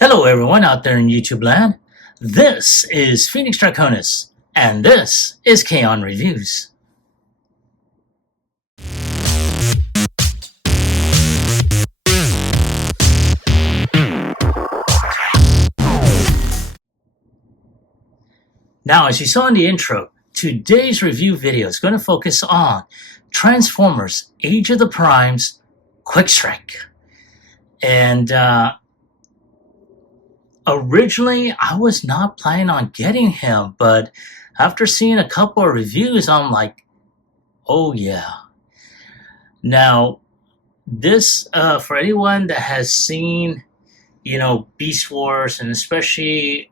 Hello, everyone out there in YouTube land. This is Quickstrike, and this is Kaon Reviews. Now, as you saw in the intro, today's review video is going to focus on Transformers Age of the Primes Quickstrike. And originally, I was not planning on getting him, but after seeing a couple of reviews, I'm like, oh yeah. Now, this, for anyone that has seen, Beast Wars, and especially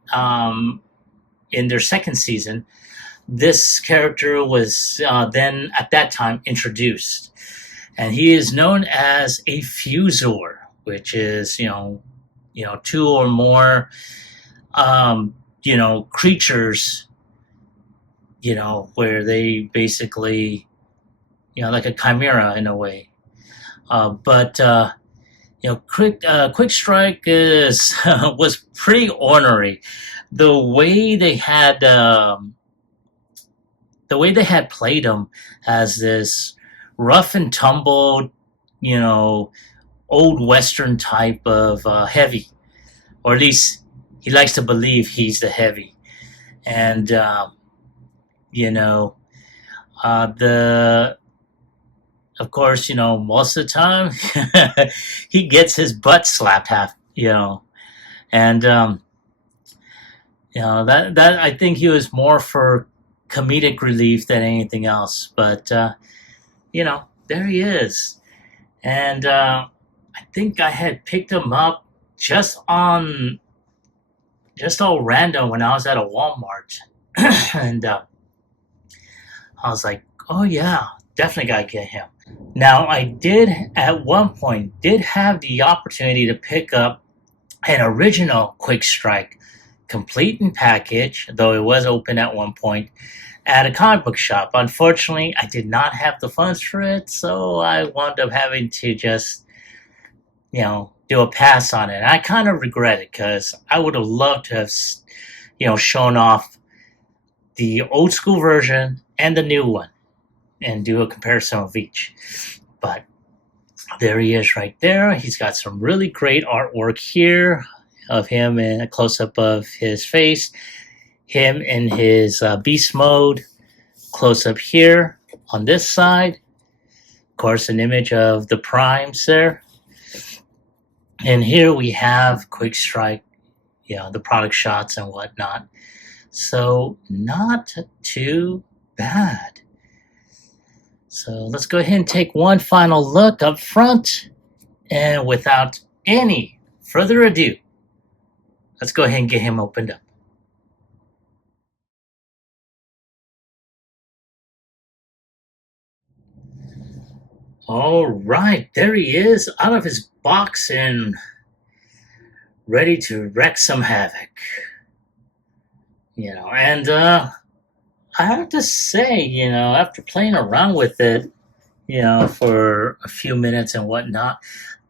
in their second season, this character was then at that time introduced, and he is known as a fusor, which is two or more creatures, where they basically like a chimera in a way. Quickstrike is was pretty ornery. The way they had played him as this rough and tumbled, old Western type of heavy, or at least he likes to believe he's the heavy, and the of course, most of the time he gets his butt slapped and that I think he was more for comedic relief than anything else. But there he is, and I think I had picked him up just all random when I was at a Walmart, and I was like, oh yeah, definitely gotta get him. Now, I did at one point have the opportunity to pick up an original Quickstrike, complete in package, though it was open at one point, at a comic book shop. Unfortunately, I did not have the funds for it, so I wound up having to just, do a pass on it. And I kind of regret it because I would have loved to have, shown off the old school version and the new one and do a comparison of each. But there he is right there. He's got some really great artwork here of him in a close-up of his face, him in his beast mode, close-up here on this side. Of course, an image of the primes there. And here we have Quickstrike, the product shots and whatnot. So not too bad. So let's go ahead and take one final look up front. And without any further ado, let's go ahead and get him opened up. All right, there he is out of his box and ready to wreak some havoc. And I have to say, after playing around with it, for a few minutes and whatnot,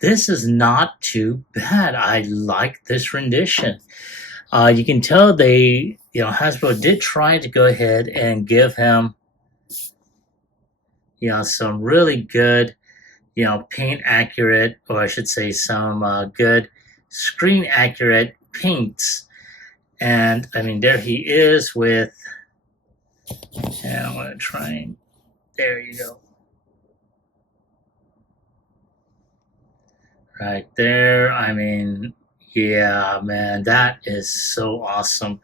this is not too bad. I like this rendition. You can tell they, Hasbro did try to go ahead and give him, some really good, paint accurate, or I should say some good screen accurate paints. And I mean, there he is with, and I'm going to try and, there you go. Right there. I mean, yeah, man, that is so awesome.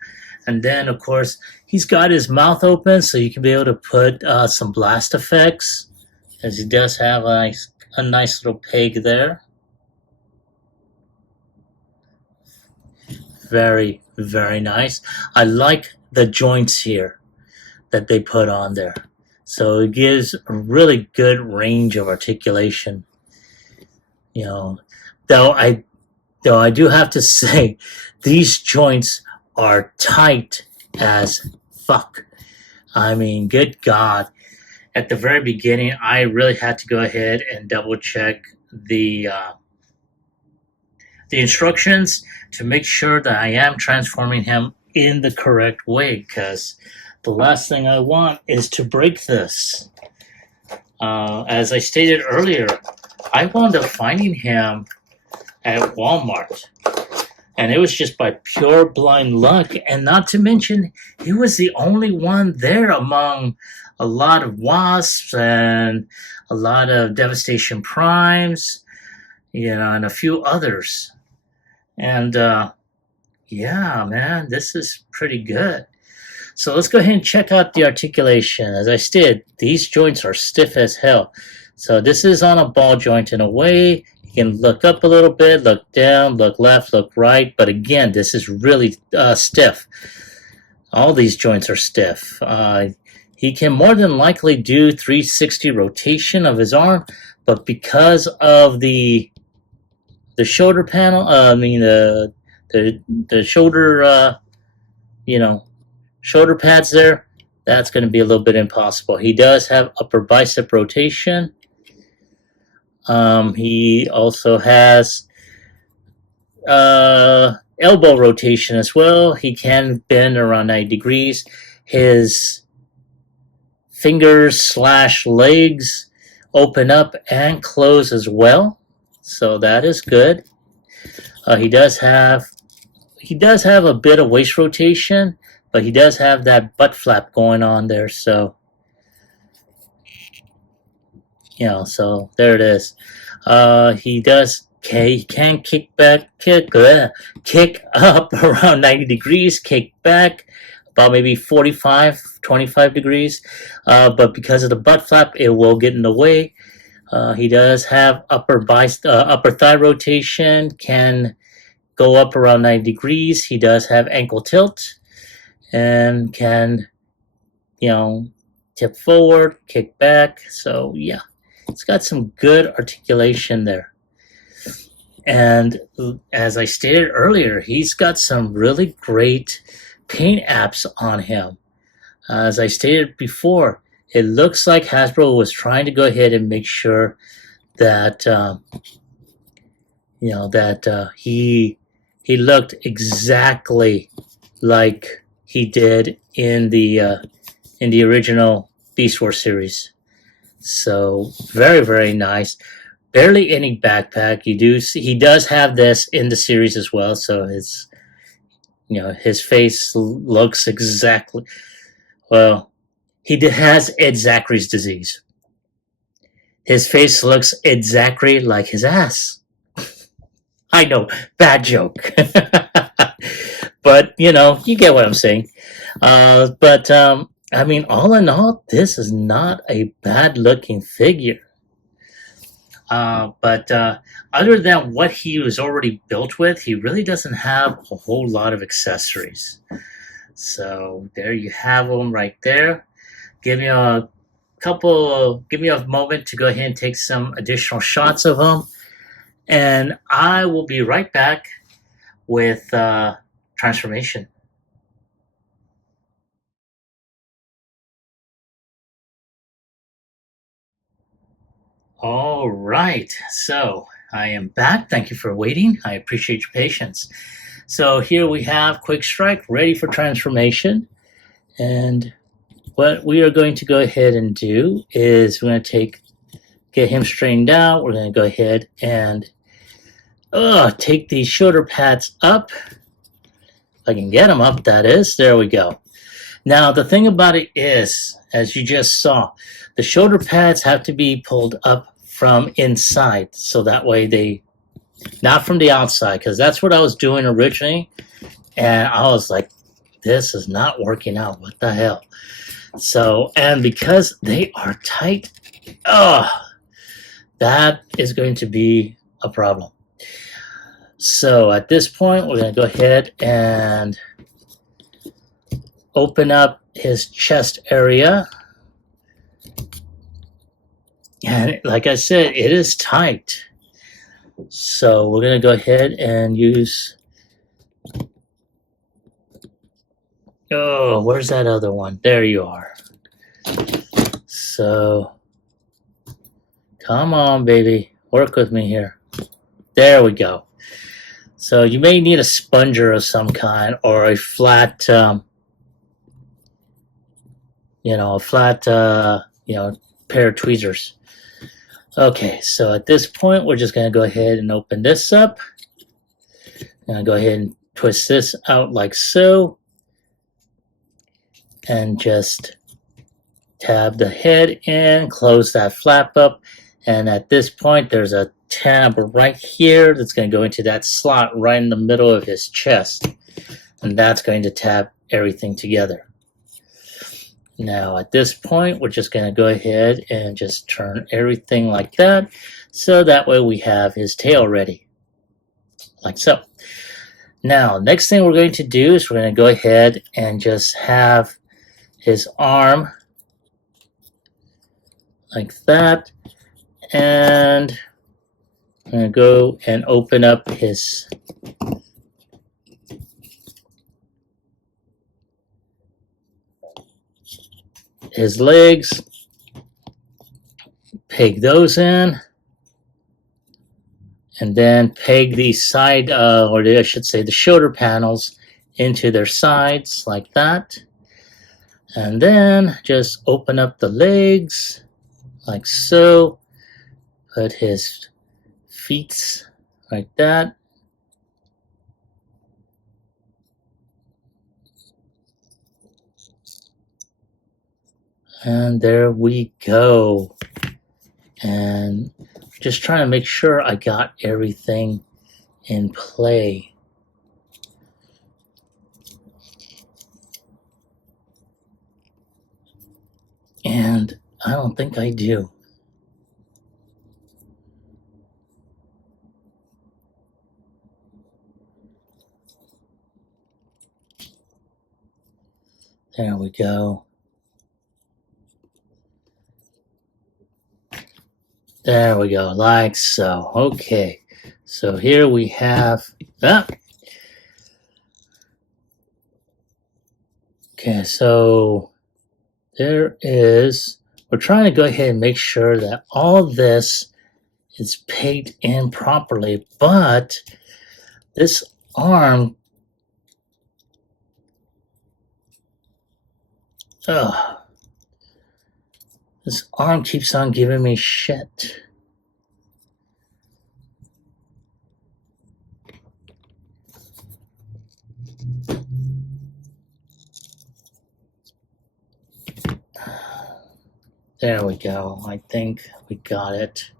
And then, of course, he's got his mouth open, so you can be able to put some blast effects, as he does have a nice little peg there. Very, very nice. I like the joints here that they put on there. So it gives a really good range of articulation. Though I do have to say, these joints are tight as fuck. I mean, good God. At the very beginning, I really had to go ahead and double check the the instructions to make sure that I am transforming him in the correct way, because the last thing I want is to break this. As I stated earlier, I wound up finding him at Walmart, and it was just by pure blind luck, and not to mention, he was the only one there among a lot of wasps and a lot of devastation primes, and a few others. And yeah, man, this is pretty good. So let's go ahead and check out the articulation. As I stated, these joints are stiff as hell. So this is on a ball joint in a way. You can look up a little bit, look down, look left, look right. But again, this is really stiff. All these joints are stiff. He can more than likely do 360 rotation of his arm, but because of the shoulder panel, the shoulder, shoulder pads there, that's going to be a little bit impossible. He does have upper bicep rotation. He also has elbow rotation as well. He can bend around 90 degrees. His fingers / legs open up and close as well, so that is good. He does have a bit of waist rotation, but he does have that butt flap going on there, so so there it is. He can kick up around 90 degrees, kick back about maybe 45, 25 degrees, but because of the butt flap, it will get in the way. He does have upper thigh rotation, can go up around 90 degrees. He does have ankle tilt and can, tip forward, kick back. So yeah, it's got some good articulation there. And as I stated earlier, he's got some really great paint apps on him. As I stated before, it looks like Hasbro was trying to go ahead and make sure that he looked exactly like he did in the original Beast Wars series. So very, very nice. Barely any backpack. You do see he does have this in the series as well. So his face looks exactly, well, he has Ed Zachary's disease. His face looks exactly like his ass. I know, bad joke. But, you get what I'm saying. But all in all, this is not a bad-looking figure. But other than what he was already built with, he really doesn't have a whole lot of accessories. So there you have them right there. Give me a moment to go ahead and take some additional shots of them, and I will be right back with transformation. All right, so I am back. Thank you for waiting. I appreciate your patience. So here we have Quickstrike ready for transformation, and what we are going to go ahead and do is we're going to get him straightened out. We're going to go ahead and take these shoulder pads up. If I can get them up, that is. There we go. Now, the thing about it is, as you just saw, the shoulder pads have to be pulled up from inside. So that way not from the outside, because that's what I was doing originally. And I was like, this is not working out. What the hell? So, and because they are tight, that is going to be a problem. So at this point, we're going to go ahead and open up his chest area. And like I said, it is tight. So we're going to go ahead and use... where's that other one? There you are. So, come on, baby. Work with me here. There we go. So you may need a sponger of some kind or a flat, a flat, pair of tweezers. Okay, so at this point, we're just going to go ahead and open this up. I'm going to go ahead and twist this out like so. And just tab the head in, close that flap up. And at this point, there's a tab right here that's going to go into that slot right in the middle of his chest. And that's going to tab everything together. Now at this point, we're just going to go ahead and just turn everything like that. So that way we have his tail ready. Like so. Now, next thing we're going to do is we're going to go ahead and just have his arm like that. And I'm going to go and open up his legs, peg those in, and then peg the side, or I should say the shoulder panels into their sides like that. And then just open up the legs like so. Put his feet like that. And there we go. And just trying to make sure I got everything in play. And I don't think I do. There we go. There we go, like so. Okay, so here we have that. Okay, so there is, we're trying to go ahead and make sure that all this is pegged in properly, but this arm, this arm keeps on giving me shit. There we go. I think we got it.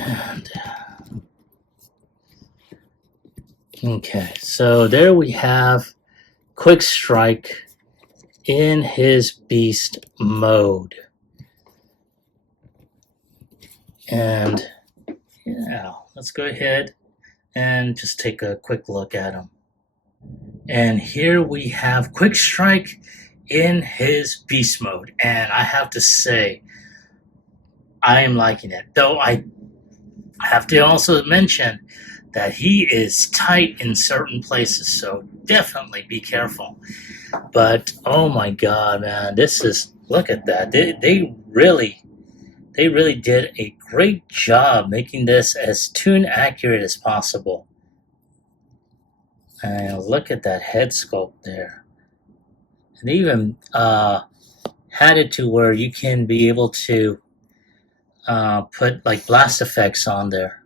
And, okay, so there we have Quickstrike in his beast mode. And yeah, let's go ahead and just take a quick look at him. And here we have Quickstrike in his beast mode. And I have to say, I am liking it. Though I have to also mention that he is tight in certain places, so definitely be careful. But oh my god, man, this is, look at that. They really did a great job making this as toon accurate as possible. And look at that head sculpt there. And they even had it to where you can be able to put like blast effects on there.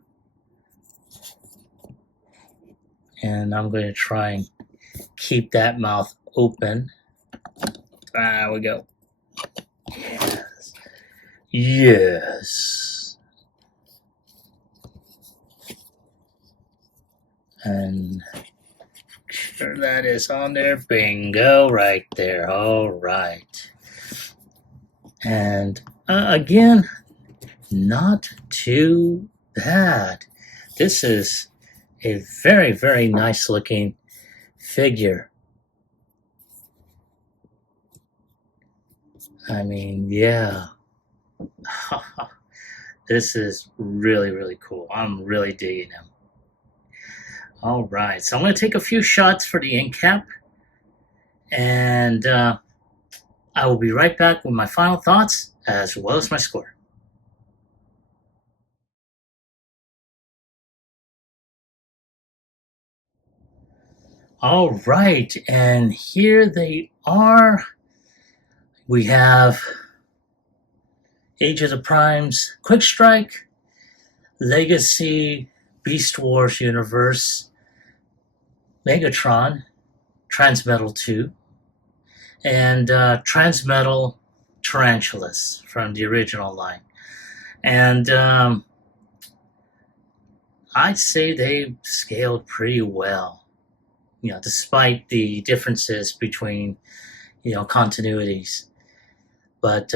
And I'm going to try and keep that mouth open. There we go. Yes. Yes. And sure that is on there. Bingo, right there. All right. And again, not too bad. This is a very, very nice looking figure. I mean, yeah. This is really, really cool. I'm really digging him. All right, so I'm going to take a few shots for the end cap. And I will be right back with my final thoughts as well as my score. All right, and here they are. We have Age of the Primes, Quickstrike, Legacy, Beast Wars Universe, Megatron, Transmetal 2, and Transmetal Tarantulas from the original line. And I'd say they scaled pretty well, despite the differences between, continuities. But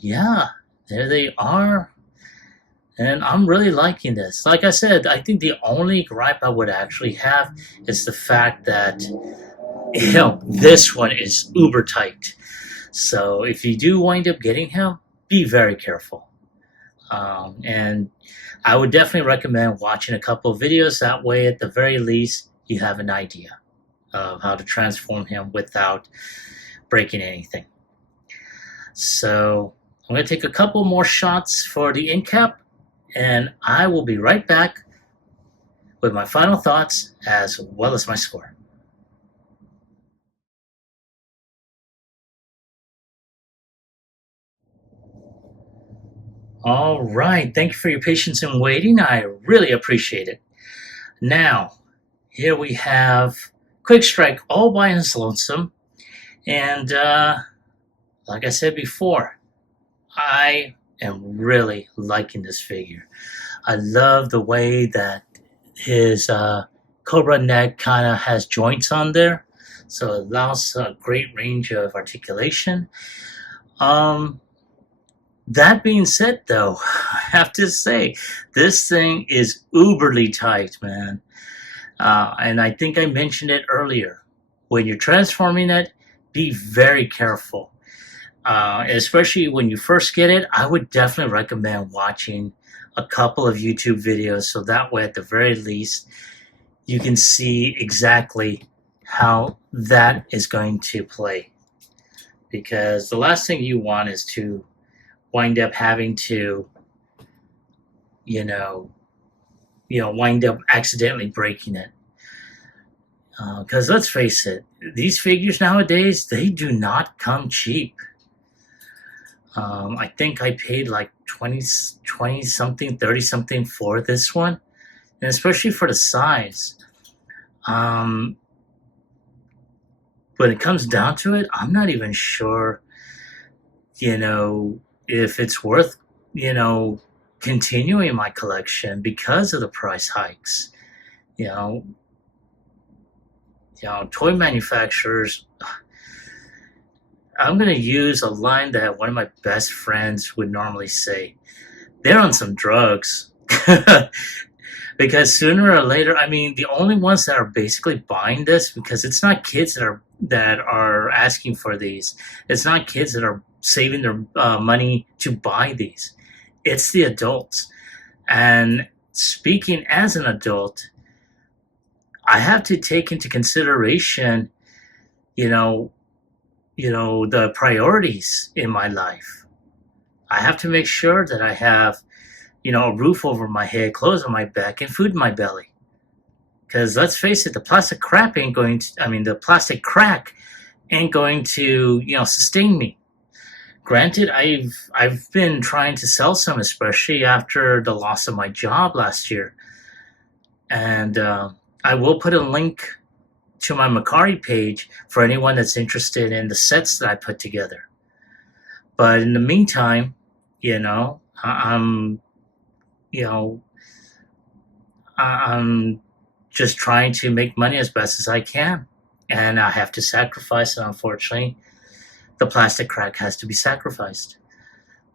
yeah, there they are. And I'm really liking this. Like I said, I think the only gripe I would actually have is the fact that, this one is uber tight. So if you do wind up getting him, be very careful. And I would definitely recommend watching a couple of videos. That way, at the very least, you have an idea of how to transform him without breaking anything. So I'm going to take a couple more shots for the end cap, and I will be right back with my final thoughts as well as my score. All right, thank you for your patience in waiting. I really appreciate it. Now, here we have Quickstrike all by his lonesome, and like I said before, I am really liking this figure. I love the way that his cobra neck kind of has joints on there, so it allows a great range of articulation. That being said, though, I have to say, this thing is uberly tight, man. And I think I mentioned it earlier. When you're transforming it, be very careful. Especially when you first get it, I would definitely recommend watching a couple of YouTube videos so that way, at the very least, you can see exactly how that is going to play. Because the last thing you want is to wind up having to, wind up accidentally breaking it. Because let's face it, these figures nowadays, they do not come cheap. I think I paid like 20 something, 30 something for this one, and especially for the size. When it comes down to it, I'm not even sure, if it's worth, continuing my collection because of the price hikes. Toy manufacturers, I'm going to use a line that one of my best friends would normally say. They're on some drugs. Because sooner or later, I mean, the only ones that are basically buying this, because it's not kids that are asking for these. It's not kids that are saving their money to buy these. It's the adults. And speaking as an adult, I have to take into consideration, the priorities in my life. I have to make sure that I have, a roof over my head, clothes on my back, and food in my belly. Because let's face it, the plastic crack ain't going to, sustain me. Granted, I've been trying to sell some, especially after the loss of my job last year. And I will put a link to my Macari page for anyone that's interested in the sets that I put together. But in the meantime, I'm just trying to make money as best as I can. And I have to sacrifice it, unfortunately. The plastic crack has to be sacrificed.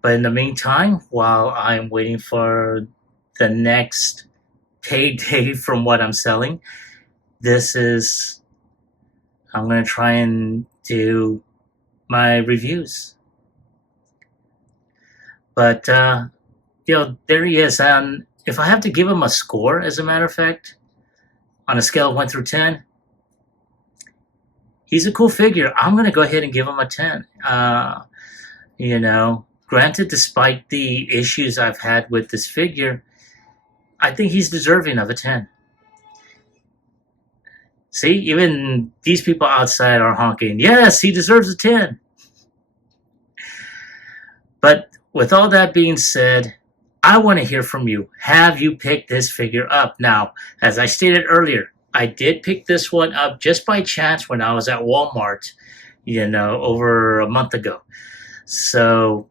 But in the meantime, while I'm waiting for the next payday from what I'm selling, I'm going to try and do my reviews. But, there he is. If I have to give him a score, as a matter of fact, on a scale of 1 through 10, he's a cool figure. I'm going to go ahead and give him a 10. You know, granted, despite the issues I've had with this figure, I think he's deserving of a 10. See, even these people outside are honking, yes, he deserves a 10. But with all that being said, I want to hear from you. Have you picked this figure up? Now, as I stated earlier, I did pick this one up just by chance when I was at Walmart, you know, over a month ago. So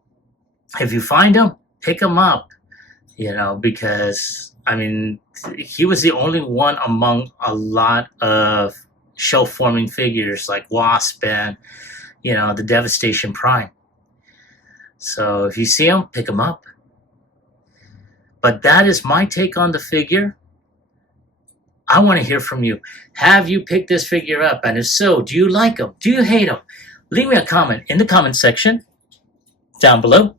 if you find him, pick him up, you know, because, I mean, he was the only one among a lot of show-forming figures like Wasp and, you know, the Devastation Prime. So if you see him, pick him up. But that is my take on the figure. I want to hear from you. Have you picked this figure up? And if so, do you like him? Do you hate him? Leave me a comment in the comment section down below.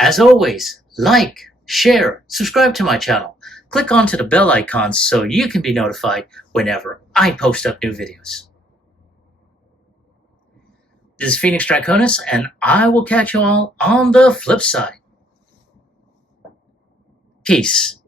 As always, like, share, subscribe to my channel. Click onto the bell icon so you can be notified whenever I post up new videos. This is Quickstrike, and I will catch you all on the flip side. Peace.